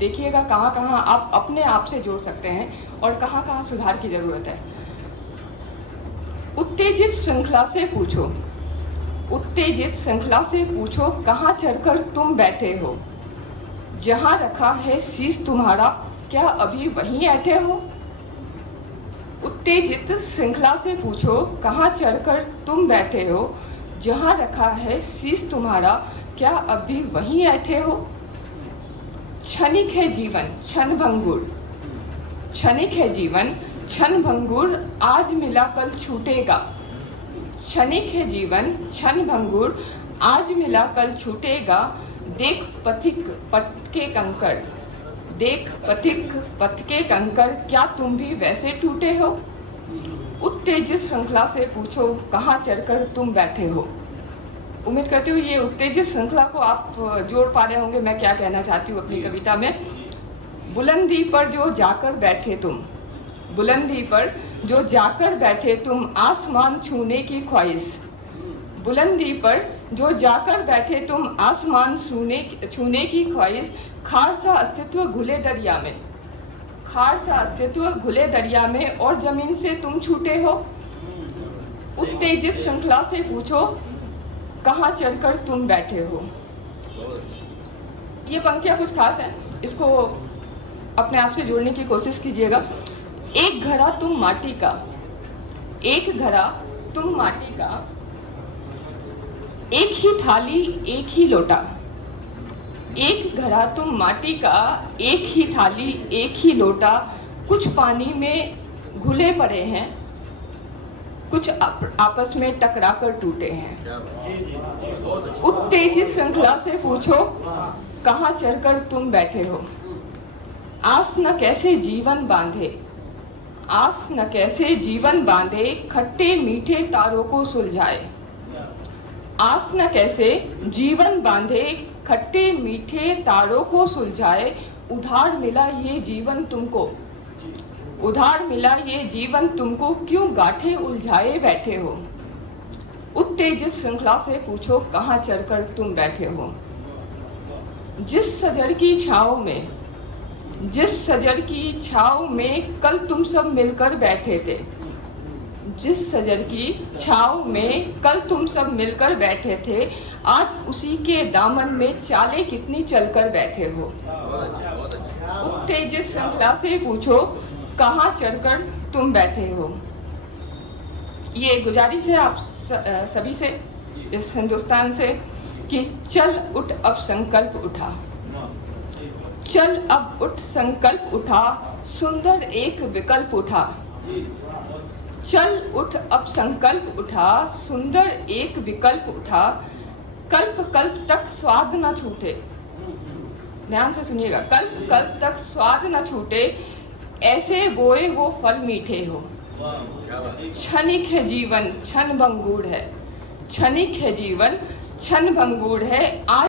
देखिएगा कहाँ कहाँ आप अपने आप से जोड़ सकते हैं और कहाँ कहाँ सुधार की जरूरत है। उत्तेजित श्रृंखला से पूछो, उत्तेजित श्रृंखला से पूछो, कहाँ चढ़कर तुम बैठे हो? जहाँ रखा है शीश तुम्हारा, क्या अभी वहीं ऐठे हो? उत्तेजित श्रृंखला से पूछो, कहाँ चढ़कर तुम बैठे हो? जहाँ रखा है शीश तुम्हारा, क्या अभी वहीं ऐठे हो? क्षणिक है जीवन क्षण भंगुर, क्षणिक है जीवन क्षण भंगुर, आज मिला कल छूटेगा। क्षणिक है जीवन क्षण भंगुर, आज मिला कल छूटेगा। देख पथिक पथ के कंकड़, देख पथिक पथ के कंकड़, क्या तुम भी वैसे टूटे हो? उत्तेजित श्रृंखला से पूछो, कहाँ चढ़कर तुम बैठे हो? उम्मीद करती हूँ ये उत्तेजित श्रृंखला को आप जोड़ पा रहे होंगे। मैं क्या कहना चाहती हूँ अपनी कविता में। बुलंदी पर जो जाकर बैठे तुम, बुलंदी पर जो जाकर बैठे तुम, आसमान छूने की ख्वाहिश। बुलंदी पर जो जाकर बैठे तुम, आसमान छूने की ख्वाहिश। खार सा अस्तित्व घुले दरिया में, खार सा अस्तित्व घुले दरिया में, और जमीन से तुम छूटे हो। उत्तेजित श्रृंखला से पूछो, कहाँ चढ़कर तुम बैठे हो? ये पंक्तियां कुछ खास है, इसको अपने आप से जोड़ने की कोशिश कीजिएगा। एक घड़ा तुम माटी का, एक घड़ा तुम माटी का, एक ही थाली एक ही लोटा। एक घड़ा तुम माटी का, एक ही थाली एक ही लोटा, कुछ पानी में घुले पड़े हैं, कुछ आपस में टकराकर टूटे हैं। उत्तेजित श्रृंखला से पूछो, कहाँ चढ़कर तुम बैठे हो? आस न कैसे जीवन बांधे, आस न कैसे जीवन बांधे, खट्टे मीठे तारों को सुलझाए। आस न कैसे जीवन बांधे, खट्टे मीठे तारों को सुलझाए। उधार मिला ये जीवन तुमको, उधार मिला ये जीवन तुमको, क्यों गांठे उलझाए बैठे हो? उत्तेजित श्रृंखला से पूछो, कहाँ चढ़कर तुम बैठे हो? जिस सजर की छांव में, जिस सजर की छांव में कल तुम सब मिलकर बैठे थे, जिस सजर की छांव में कल तुम सब मिलकर बैठे थे, आज उसी के दामन में चाले कितनी चलकर बैठे हो। उत्तेजित श्रृंखला से पूछो, कहाँ चढ़कर तुम बैठे हो? ये गुजारिश है आप सभी से, इस हिंदुस्तान से, कि चल उठ अब संकल्प उठा, चल अब उठ संकल्प उठा, सुंदर एक विकल्प उठा। चल उठ अब संकल्प उठा, सुंदर एक विकल्प उठा, कल्प कल्प तक स्वाद न छूटे। ध्यान से सुनिएगा, कल्प कल्प तक स्वाद न छूटे, ऐसे बोए वो फल मीठे हो। क्षणिक है जीवन क्षण भंगुर है, क्षणिक है जीवन क्षण भंगुर है। आज